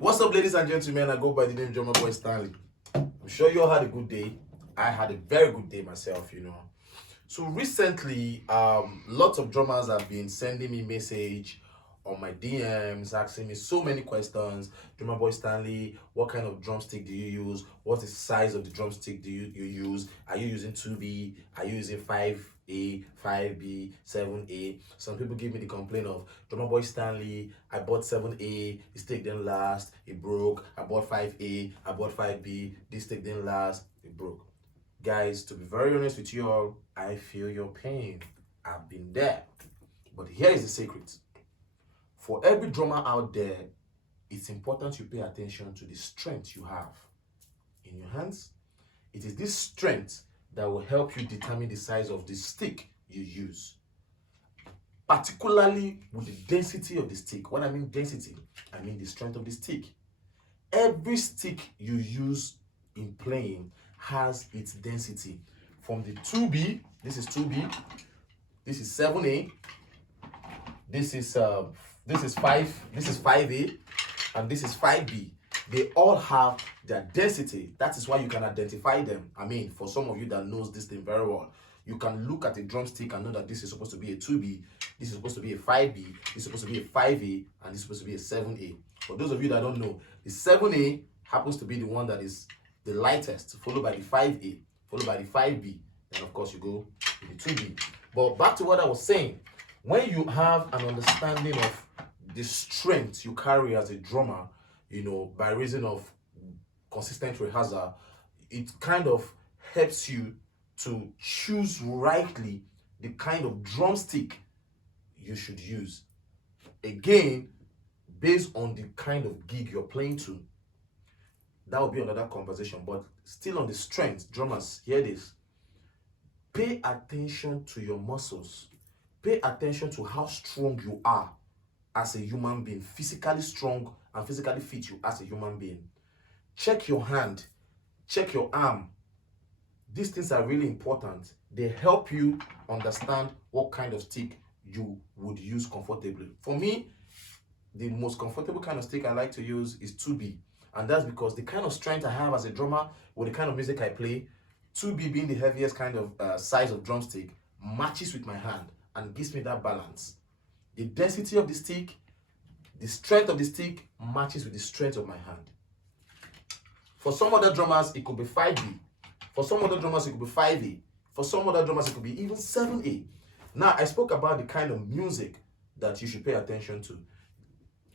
What's up, ladies and gentlemen? I go by the name Drummerboystanley. I'm sure you all had a good day. I had a very good day myself. So recently, lots of drummers have been sending me message on my DMs, asking me so many questions. Drummerboystanley, what kind of drumstick do you use? What's the size of the drumstick do you use? Are you using 2B? Are you using 5A, 5B, 7A? Some people give me the complaint of Drummerboystanley, I bought 7A, this stick didn't last, it broke. I bought 5A, I bought 5B, this stick didn't last, it broke. Guys, to be very honest with you all, I feel your pain. I've been there. But here is the secret. For every drummer out there, it's important you pay attention to the strength you have in your hands. It is this strength that will help you determine the size of the stick you use. Particularly with the density of the stick. When I mean density, I mean the strength of the stick. Every stick you use in playing has its density. From the 2B, this is 2B, this is 7A, this is 5A, and this is 5B. They all have their density. That is why you can identify them. I mean, for some of you that knows this thing very well, you can look at a drumstick and know that this is supposed to be a 2B, this is supposed to be a 5B, this is supposed to be a 5A, and this is supposed to be a 7A. For those of you that don't know, the 7A happens to be the one that is the lightest, followed by the 5A, followed by the 5B, and of course you go to the 2B. But back to what I was saying, when you have an understanding of the strength you carry as a drummer, by reason of consistent rehearsal, it kind of helps you to choose rightly the kind of drumstick you should use. Again, based on the kind of gig you're playing to. That will be another conversation, but still on the strength, drummers, hear this. Pay attention to your muscles. Pay attention to how strong you are as a human being, physically strong and physically fit you as a human being. Check your hand, check your arm. These things are really important. They help you understand what kind of stick you would use comfortably. For me, the most comfortable kind of stick I like to use is 2B. And that's because the kind of strength I have as a drummer with the kind of music I play, 2B being the heaviest kind of size of drumstick, matches with my hand and gives me that balance. The density of the stick, the strength of the stick matches with the strength of my hand. For some other drummers, it could be 5B. For some other drummers, it could be 5A. For some other drummers, it could be even 7A. Now, I spoke about the kind of music that you should pay attention to.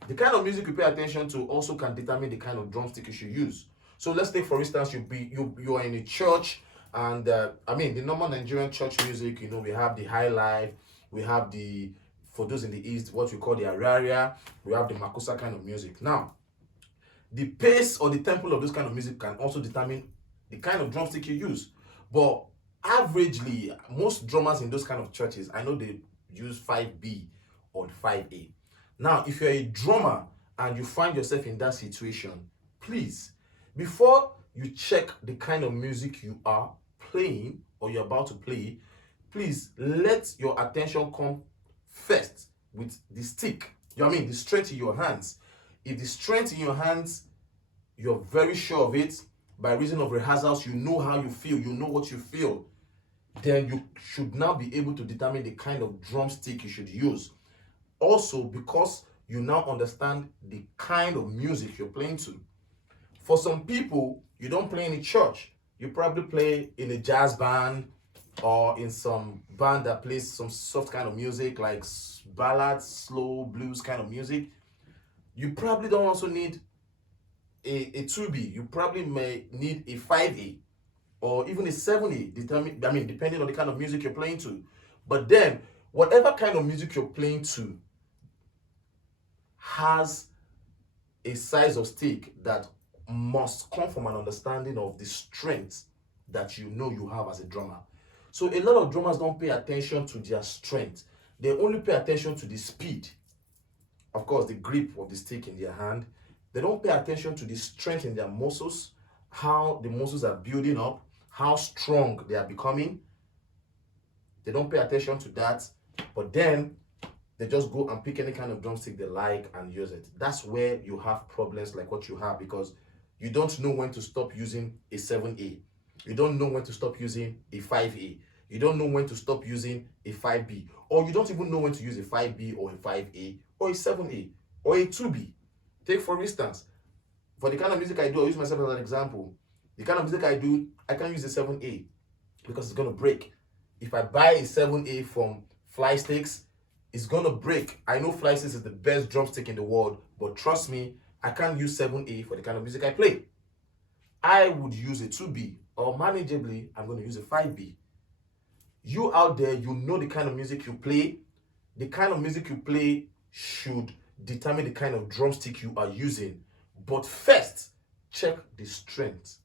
The kind of music you pay attention to also can determine the kind of drumstick you should use. So let's take, for instance, you are in a church, and the normal Nigerian church music, we have the high life, we have for those in the East, what we call the Araria, we have the Makosa kind of music. Now, the pace or the tempo of this kind of music can also determine the kind of drumstick you use. But averagely, most drummers in those kind of churches, I know they use 5B or 5A. Now, if you're a drummer and you find yourself in that situation, please, before you check the kind of music you are playing or you're about to play, please let your attention come first with the stick. The strength in your hands. If the strength in your hands, you're very sure of it, by reason of rehearsals, you know how you feel, you know what you feel, then you should now be able to determine the kind of drumstick you should use. Also, because you now understand the kind of music you're playing to. For some people, you don't play in a church. You probably play in a jazz band or in some band that plays some soft kind of music like ballads, slow blues kind of music. You probably don't also need a 2B. You probably may need a 5A or even a 7A, depending on the kind of music you're playing to. But then, whatever kind of music you're playing to has a size of stick that must come from an understanding of the strength that you have as a drummer. So a lot of drummers don't pay attention to their strength. They only pay attention to the speed. Of course, the grip of the stick in their hand. They don't pay attention to the strength in their muscles, how the muscles are building up, how strong they are becoming. They don't pay attention to that. But then They just go and pick any kind of drumstick they like and use it. That's where you have problems like what you have, because you don't know when to stop using a 7A. You don't know when to stop using a 5A. You don't know when to stop using a 5B. Or you don't even know when to use a 5B or a 5A or a 7A or a 2B. Take for instance, for the kind of music I do, I'll use myself as an example. The kind of music I do, I can't use a 7A because it's going to break. If I buy a 7A from Fly Sticks, it's going to break. I know Fly Sticks is the best drumstick in the world, but trust me, I can't use 7A for the kind of music I play. I would use a 2B, or manageably, I'm going to use a 5B. You out there, you know the kind of music you play. The kind of music you play should determine the kind of drumstick you are using. But first, check the strength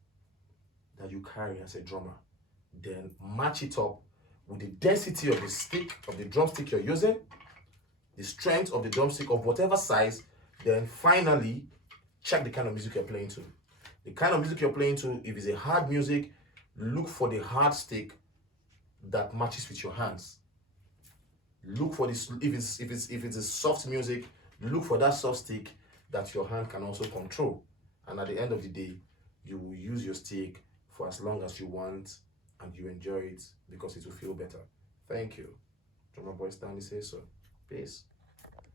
that you carry as a drummer. Then match it up with the density of the stick, of the drumstick you're using, the strength of the drumstick of whatever size. Then finally, check the kind of music you're playing to. The kind of music you're playing to, if it's a hard music, look for the hard stick that matches with your hands. Look for this. If it's a soft music, look for that soft stick that your hand can also control. And at the end of the day, you will use your stick for as long as you want, and you enjoy it because it will feel better. Thank you. Drummerboystanley says so. Peace.